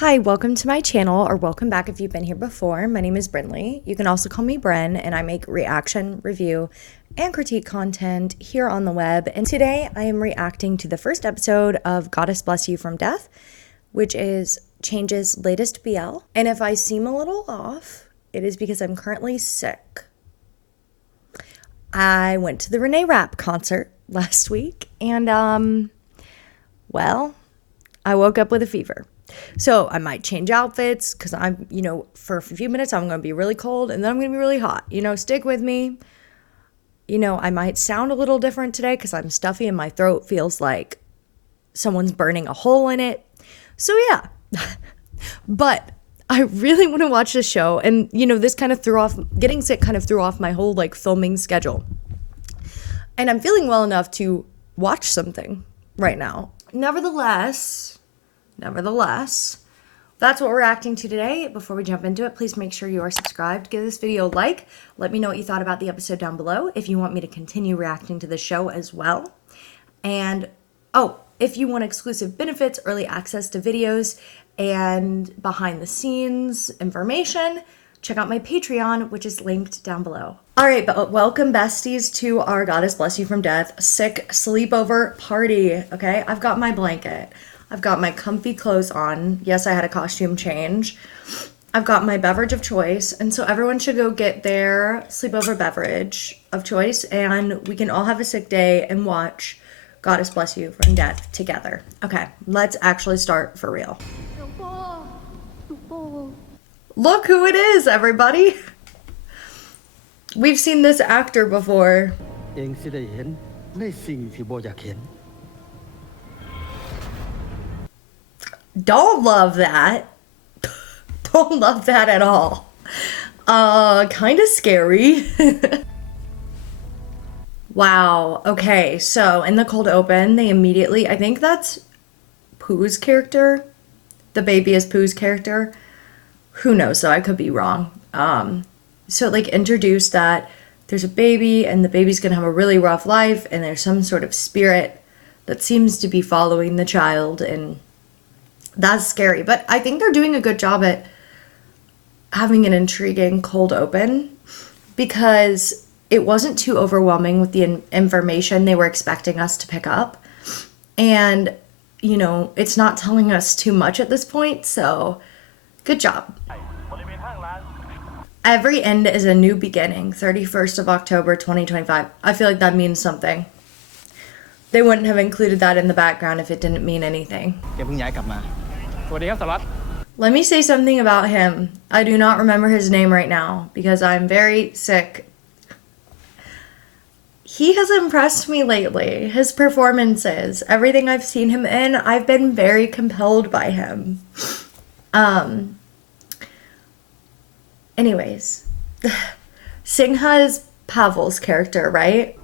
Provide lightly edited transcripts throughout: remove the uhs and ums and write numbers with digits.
Hi, welcome to my channel, or welcome back if you've been here before. My name is Brinley. You can also call me Bren, and I make reaction, review, and critique content here on the web. And today I am reacting to the first episode of Goddess Bless You from Death, which is Change's latest BL. And if I seem a little off, it is because I'm currently sick. I went to the Renee Rapp concert last week, and well, I woke up with a fever. So I might change outfits because I'm, for a few minutes I'm going to be really cold and then I'm going to be really hot. Stick with me. I might sound a little different today because I'm stuffy and my throat feels like someone's burning a hole in it. So yeah, but I really want to watch this show. And, this kind of getting sick kind of threw off my whole filming schedule. And I'm feeling well enough to watch something right now. Nevertheless, that's what we're reacting to today. Before we jump into it, please make sure you are subscribed. Give this video a like. Let me know what you thought about the episode down below if you want me to continue reacting to the show as well. And, if you want exclusive benefits, early access to videos, and behind the scenes information, check out my Patreon, which is linked down below. All right, but welcome besties to our Goddess Bless You from Death sick sleepover party, okay? I've got my blanket. I've got my comfy clothes on. Yes, I had a costume change. I've got my beverage of choice. And so everyone should go get their sleepover beverage of choice. And we can all have a sick day and watch Goddess Bless You from Death together. Okay, let's actually start for real. Look who it is, everybody. We've seen this actor before. Don't love that. Don't love that at all. Kind of scary. Wow. Okay, so in the cold open, they immediately, I think that's Pooh's character. The baby is Pooh's character. Who knows, though, I could be wrong. So introduced that there's a baby and the baby's gonna have a really rough life and there's some sort of spirit that seems to be following the child, and that's scary, but I think they're doing a good job at having an intriguing cold open because it wasn't too overwhelming with the information they were expecting us to pick up. And, it's not telling us too much at this point, so good job. Every end is a new beginning, 31st of October, 2025. I feel like that means something. They wouldn't have included that in the background if it didn't mean anything. Let me say something about him. I do not remember his name right now because I'm very sick. He has impressed me lately. His performances, everything I've seen him in, I've been very compelled by him. Anyways, Singha is Pavel's character, right?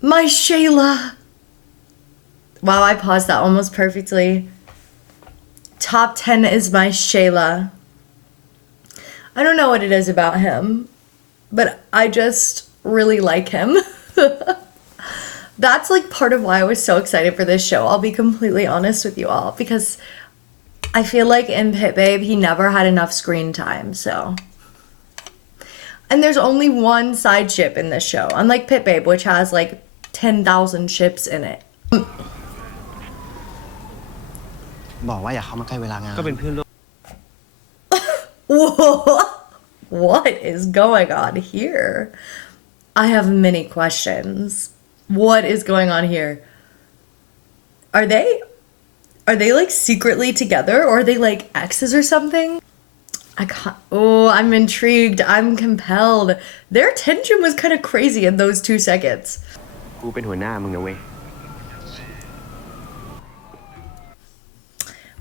My Shayla. Wow, I paused that almost perfectly. Top 10 is my Shayla. I don't know what it is about him, but I just really like him. That's part of why I was so excited for this show. I'll be completely honest with you all, because I feel like in Pit Babe, he never had enough screen time, so. And there's only one side ship in this show, unlike Pit Babe, which has 10,000 ships in it. Whoa. What is going on here? I have many questions. What is going on here? Are they secretly together, or are they exes or something? I'm intrigued. I'm compelled. Their tension was kind of crazy in those 2 seconds.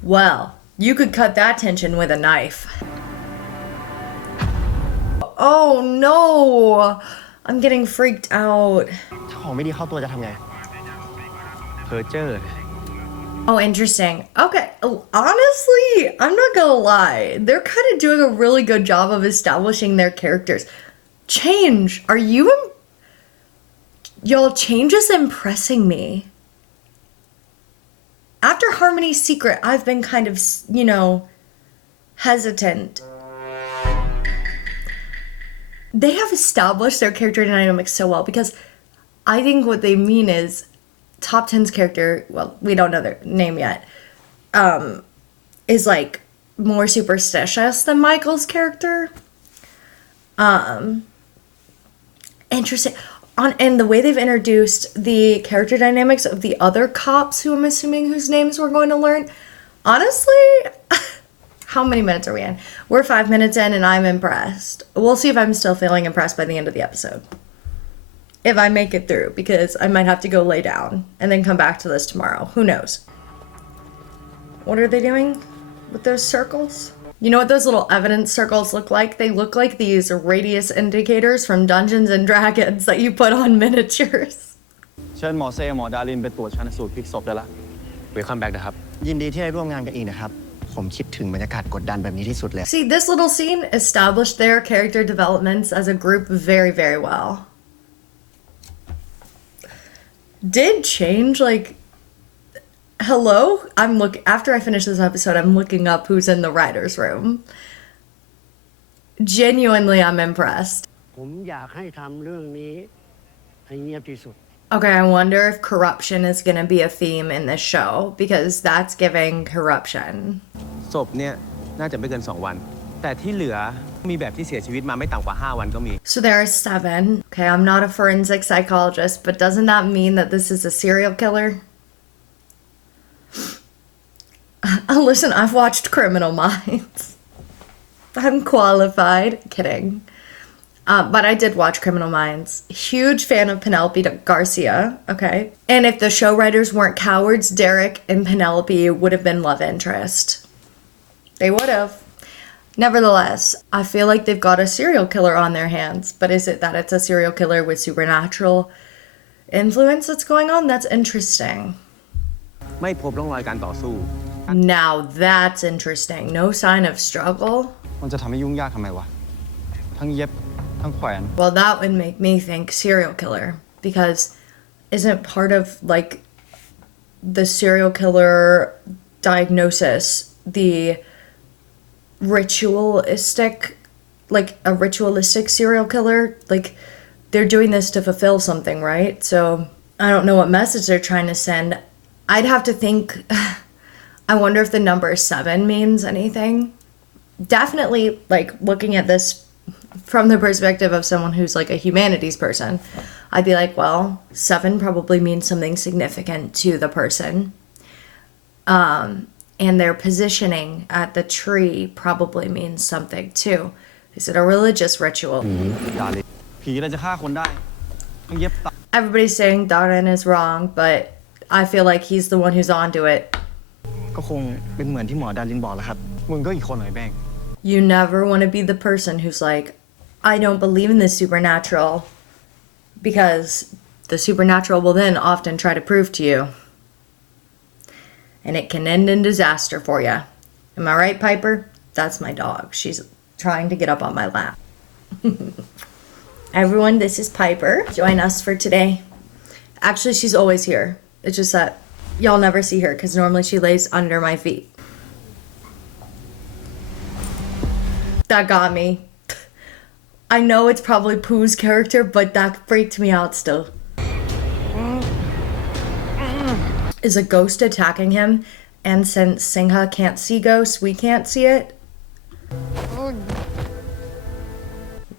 Well, you could cut that tension with a knife. Oh no! I'm getting freaked out. Oh, interesting. Okay, honestly, I'm not gonna lie. They're kind of doing a really good job of establishing their characters. Change, y'all, Change is impressing me. After Harmony's secret, I've been kind of, you know, hesitant. They have established their character dynamics so well because I think what they mean is Top10's character, well, we don't know their name yet, is like more superstitious than Michael's character. Interesting. And the way they've introduced the character dynamics of the other cops who I'm assuming whose names we're going to learn. Honestly, how many minutes are we in? We're 5 minutes in and I'm impressed. We'll see if I'm still feeling impressed by the end of the episode. If I make it through, because I might have to go lay down and then come back to this tomorrow. Who knows? What are they doing with those circles? You know what those little evidence circles look like? They look like these radius indicators from Dungeons and Dragons that you put on miniatures. เชิญหมอเซหมอดารินไปตรวจชันสูตรพลิกศพได้ละ Welcome back นะครับยินดีที่ได้ร่วมงานกันอีกนะครับผมคิดถึงบรรยากาศกดดันแบบนี้ที่สุดเลย See, this little scene established their character developments as a group very, very well. Did change, like, hello? After I finish this episode, I'm looking up who's in the writer's room. Genuinely, I'm impressed. ผมอยากให้ทำเรื่องนี้ให้เงียบที่สุด Okay, I wonder if corruption is going to be a theme in this show, because that's giving corruption. ศพเนี่ยน่าจะไม่เกิน2 วันแต่ที่เหลือมีแบบที่เสียชีวิตมาไม่ต่ำกว่า5 วันก็มี So there are 7. Okay, I'm not a forensic psychologist, but doesn't that mean that this is a serial killer? Listen, I've watched Criminal Minds. I'm qualified. Kidding. But I did watch Criminal Minds. Huge fan of Penelope Garcia, okay? And if the show writers weren't cowards, Derek and Penelope would have been love interest. They would have. Nevertheless, I feel like they've got a serial killer on their hands. But is it that it's a serial killer with supernatural influence that's going on? That's interesting. ไม่พบร่องรอยการต่อสู้ Now that's interesting. No sign of struggle. มันจะทำให้ยุ่งยากทำไมวะทั้งเย็บทั้งแขวน Well, that would make me think serial killer, because isn't part of like the serial killer diagnosis the ritualistic, like a ritualistic serial killer? Like they're doing this to fulfill something, right? So I don't know what message they're trying to send. I'd have to think. I wonder if the number 7 means anything. Definitely, like looking at this from the perspective of someone who's like a humanities person, I'd be like, well, 7 probably means something significant to the person. And their positioning at the tree probably means something too. Is it a religious ritual? ผีอะไรจะฆ่าคนได้ต้องเย็บตับ Everybody's saying Darren is wrong, but I feel like he's the one who's onto it. ก็คงเป็นเหมือนที่หมอดารินบอกแหละครับมึงก็อีกคนหน่อยแบง You never want to be the person who's like, I don't believe in the supernatural, because the supernatural will then often try to prove to you. And it can end in disaster for you. Am I right, Piper? That's my dog. She's trying to get up on my lap. Everyone, this is Piper. Join us for today. Actually, she's always here. It's just that y'all never see her because normally she lays under my feet. That got me. I know it's probably Pooh's character, but that freaked me out still. Is a ghost attacking him? And since Singha can't see ghosts, we can't see it?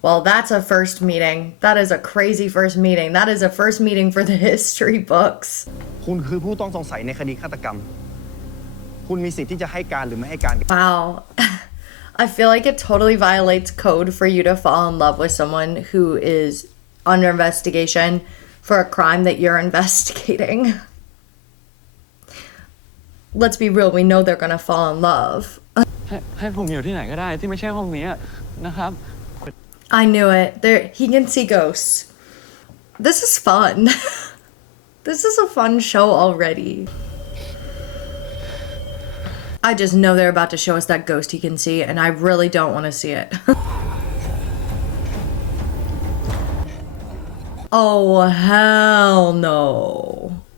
Well, that's a first meeting. That is a crazy first meeting. That is a first meeting for the history books. คุณคือผู้ต้องสงสัยในคดีฆาตกรรมคุณมีสิทธิ์ที่จะให้การหรือไม่ให้การ Wow. I feel like it totally violates code for you to fall in love with someone who is under investigation for a crime that you're investigating. Let's be real, we know they're gonna fall in love. ให้ผมอยู่ที่ไหนก็ได้ที่ไม่ใช่ห้องนี้นะครับ I knew it. He can see ghosts. This is fun. This is a fun show already. I just know they're about to show us that ghost he can see, and I really don't want to see it. Oh, hell no.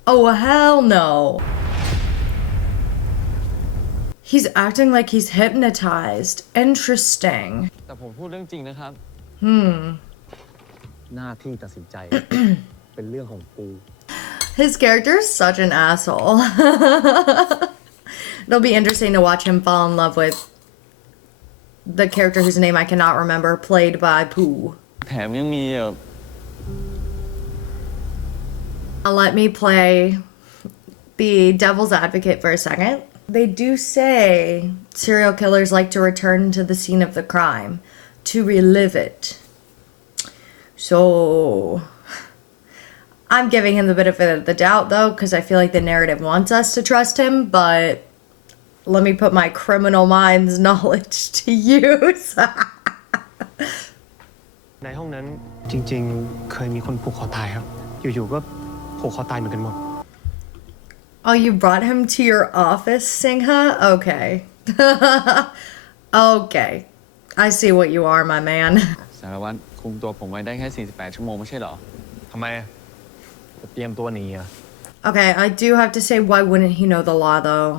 Oh, hell no. He's acting like he's hypnotized. Interesting. แต่ผมพูดเรื่องจริงนะครับ หน้าที่ตัดสินใจ เป็นเรื่องของกู His character is such an asshole. It'll be interesting to watch him fall in love with the character whose name I cannot remember, played by Pooh. แถมยังมี Let me play the devil's advocate for a second. They do say serial killers like to return to the scene of the crime to relive it. So I'm giving him the benefit of the doubt though, because I feel like the narrative wants us to trust him, but let me put my criminal mind's knowledge to use. ในห้องนั้นจริงๆเคยมีคนผูกคอตายครับ อยู่ๆก็ผูกคอตายเหมือนกันหมด Oh, you brought him to your office, Singha? Okay. Okay. I see what you are, my man. สารวัตรคุมตัวผมไว้ได้แค่ 48 ชั่วโมงไม่ใช่เหรอทำไมจะเตรียมตัวหนีอ่ะ Okay, I do have to say, why wouldn't he know the law, though?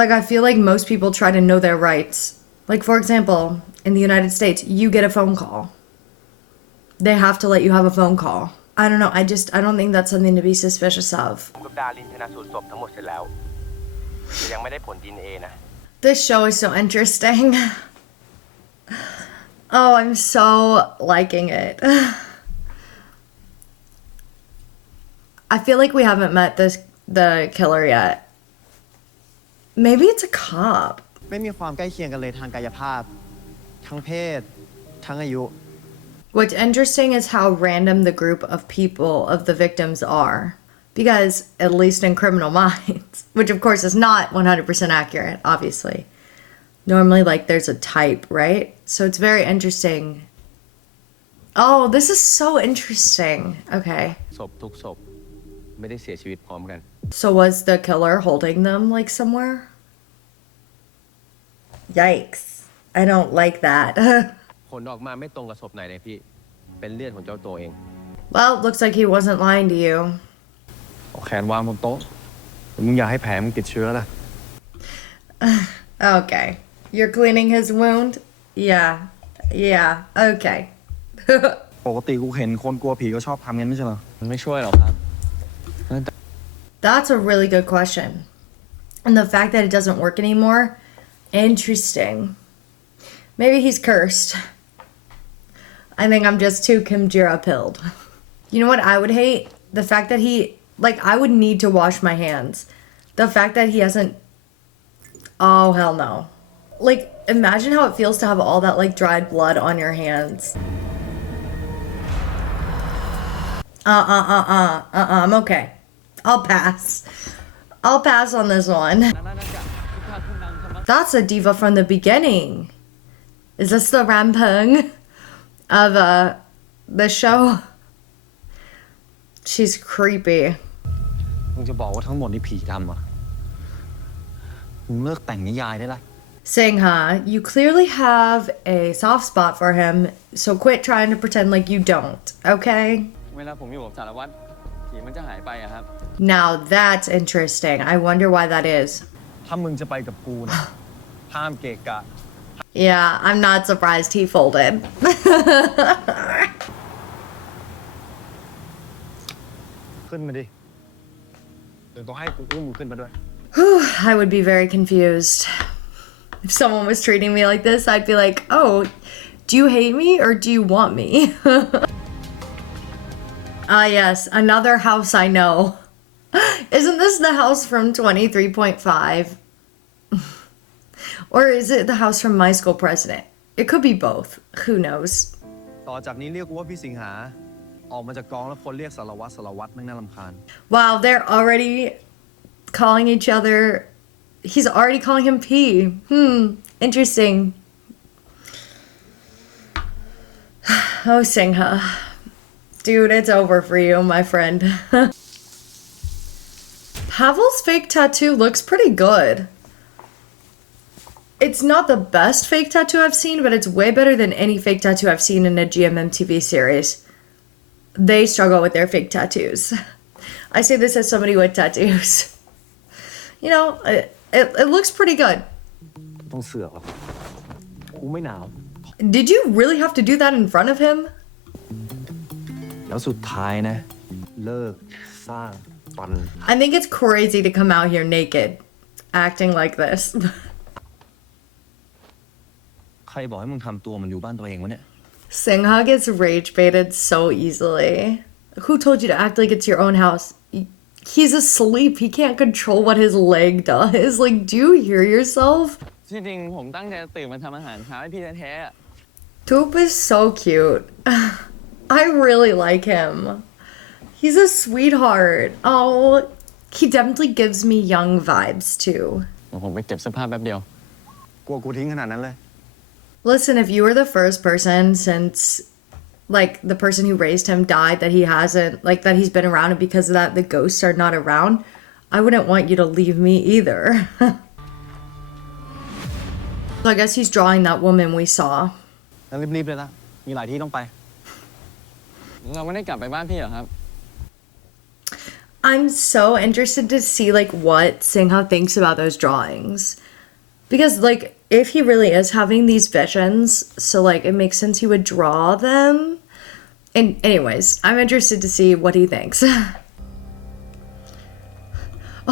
Like, I feel like most people try to know their rights. Like, for example, in the United States, you get a phone call. They have to let you have a phone call. I don't know, I don't think that's something to be suspicious of. กับดารินชนะสูตรศพทั้งหมดเสร็จแล้วแต่ยังไม่ได้ผล DNA นะ This show is so interesting. Oh, I'm so liking it. I feel like we haven't met the killer yet. Maybe it's a cop. ไม่มีความใกล้เคียงกันเลยทางกายภาพ ทั้งเพศ ทั้งอายุ What's interesting is how random the group of people of the victims are. Because, at least in Criminal Minds, which of course is not 100% accurate, obviously. Normally, like, there's a type, right? So it's very interesting. Oh, this is so interesting. Okay. ศพทุกศพไม่ได้เสียชีวิตพร้อมกัน So was the killer holding them, like, somewhere? Yikes. I don't like that. ผลออกมาไม่ตรงกับศพไหนเลยพี่ เป็นเลือดของเจ้าตัวเอง Well, looks like he wasn't lying to you. เอาแขนวางบนโต๊ะมึงอยากให้แผลมึงติดเชื้อล่ะ Okay. You're cleaning his wound? Yeah. Yeah. Okay. ปกติกูเห็นคนกลัวผีก็ชอบทำงั้นไม่ใช่เหรอ มันไม่ช่วยหรอกครับ That's a really good question. And the fact that it doesn't work anymore, interesting. Maybe he's cursed. I think I'm just too Kim Jira pilled. You know what I would hate? The fact that I would need to wash my hands. The fact that he hasn't. Oh, hell no. Like, imagine how it feels to have all that, like, dried blood on your hands. I'm okay. I'll pass. I'll pass on this one. That's a diva from the beginning. Is this the Rampung of the show? She's creepy. มึงจะบอกว่าทั้งหมดนี่ผีทำอ่ะ มึงเลิกแต่งนิยายได้ละ Singha, you clearly have a soft spot for him, so quit trying to pretend like you don't, okay? เวลาผมอยู่กับสารวัตรผีมันจะหายไปอะครับ Now that's interesting. I wonder why that is. ถ้ามึงจะไปกับกูนะ ห้ามเกะกะ Yeah, I'm not surprised he folded. ขึ้นมาดิ เดี๋ยวต้องให้กูอุ้มมึงขึ้นมาด้วย I would be very confused. If someone was treating me like this, I'd be like, oh, do you hate me or do you want me? Ah, yes, another house I know. Isn't this the house from 23.5? Or is it the house from My School President? It could be both. Who knows? ต่อจากนี้เรียกกูว่าพี่สิงหา ออกมาจากกองแล้วคนเรียกสารวัตรแม่งน่ารำคาญ Wow, they're already calling each other. He's already calling him P. Interesting. Oh, Singha. Dude, it's over for you, my friend. Pavel's fake tattoo looks pretty good. It's not the best fake tattoo I've seen, but it's way better than any fake tattoo I've seen in a GMM TV series. They struggle with their fake tattoos. I say this as somebody with tattoos. You know, it looks pretty good. ต้องเสือกหรอกกูไม่หนาว Did you really have to do that in front of him? แล้วสุดท้ายนะ เลิกสร้างฟัน I think it's crazy to come out here naked, acting like this. ใครบอกให้มึงทำตัวมันอยู่บ้านตัวเองวะเนี่ย Singha gets rage baited so easily. Who told you to act like it's your own house? He's asleep. He can't control what his leg does. Like, do you hear yourself? จริงๆผมตั้งใจตื่นมาทำอาหารเช้าให้พี่แท้ๆอะ Toop is so cute. I really like him. He's a sweetheart. Oh, he definitely gives me young vibes too. ผมไปเก็บเสื้อผ้าแป๊บเดียว กลัวกูทิ้งขนาดนั้นเลย Listen, if you were the first person since, like, the person who raised him died that he hasn't, like, that he's been around, and because of that, the ghosts are not around, I wouldn't want you to leave me either. So I guess he's drawing that woman we saw. งั้นรีบๆเลยละมีหลายที่ต้องไป เราไม่ได้กลับไปบ้านพี่เหรอครับ I'm so interested to see, like, what Singha thinks about those drawings. Because, like, if he really is having these visions, so, like, it makes sense he would draw them. And anyways, I'm interested to see what he thinks.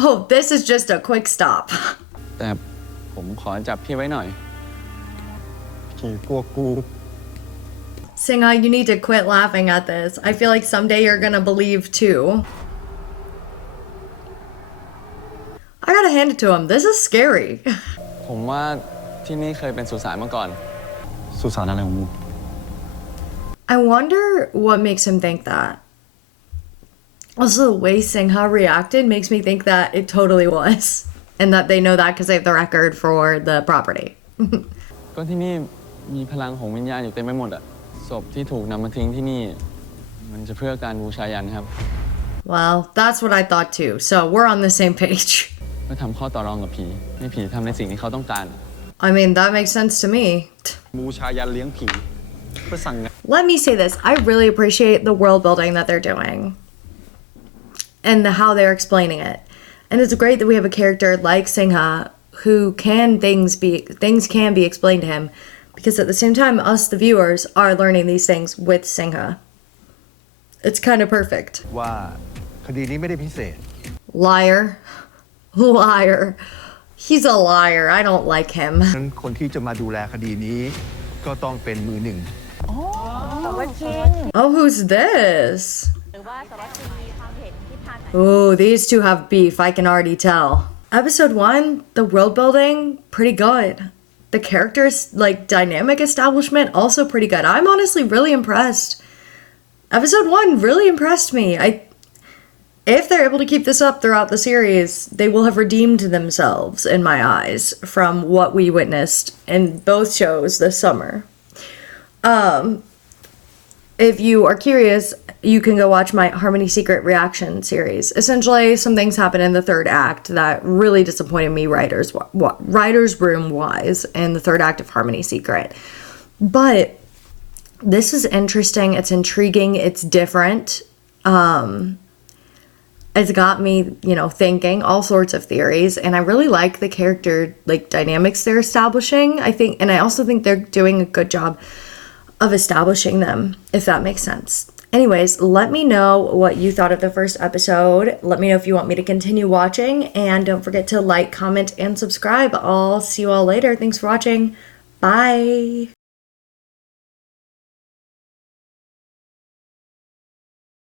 Oh, this is just a quick stop. แต่ผมขอจับพี่ไว้หน่อย กูกลัวกู Singha, you need to quit laughing at this. I feel like someday you're gonna believe too. I gotta hand it to him. This is scary. ผมว่าที่นี่เคยเป็นสุสานมาก่อน สุสานอะไรของมึง I wonder what makes him think that. Also, the way Singha reacted makes me think that it totally was. And that they know that because they have the record for the property. ก็ที่นี่มีพลังของวิญญาณอยู่เต็มไปหมดอะศพที่ถูกนำมาทิ้งที่นี่ มันจะเพื่อการบูชายันครับ Well, that's what I thought too. So we're on the same page. เพื่อทำข้อต่อรองกับผีให้ผีทำในสิ่งที่เขาต้องการ I mean, that makes sense to me. บูชายันเลี้ยงผีเพื่อสั่งงาน Let me say this. I really appreciate the world building that they're doing. And how they're explaining it. And it's great that we have a character like Singha who things can be explained to him. Because at the same time, us, the viewers, are learning these things with Singha. It's kind of perfect. ว่าคดีนี้ไม่ได้พิเศษ Liar. Liar. He's a liar. I don't like him. นั้นคนที่จะมาดูแลคดีนี้ก็ต้องเป็นมือหนึ่ง Oh, who's this? หรือว่าสารวัตรสิวมีความเห็นที่ผ่านมา Oh, these two have beef. I can already tell. Episode 1, the world building, pretty good. The characters, like, dynamic establishment, also pretty good. I'm honestly really impressed. Episode 1 really impressed me. If they're able to keep this up throughout the series, they will have redeemed themselves in my eyes from what we witnessed in both shows this summer. If you are curious, you can go watch my Harmony Secret reaction series. Essentially, some things happen in the third act that really disappointed me writer's room wise in the third act of Harmony Secret. But this is interesting. It's intriguing. It's different. It's got me, thinking all sorts of theories. And I really like the character, dynamics they're establishing. And I also think they're doing a good job of establishing them, if that makes sense. Anyways, let me know what you thought of the first episode. Let me know if you want me to continue watching. And don't forget to like, comment, and subscribe. I'll see you all later. Thanks for watching. Bye.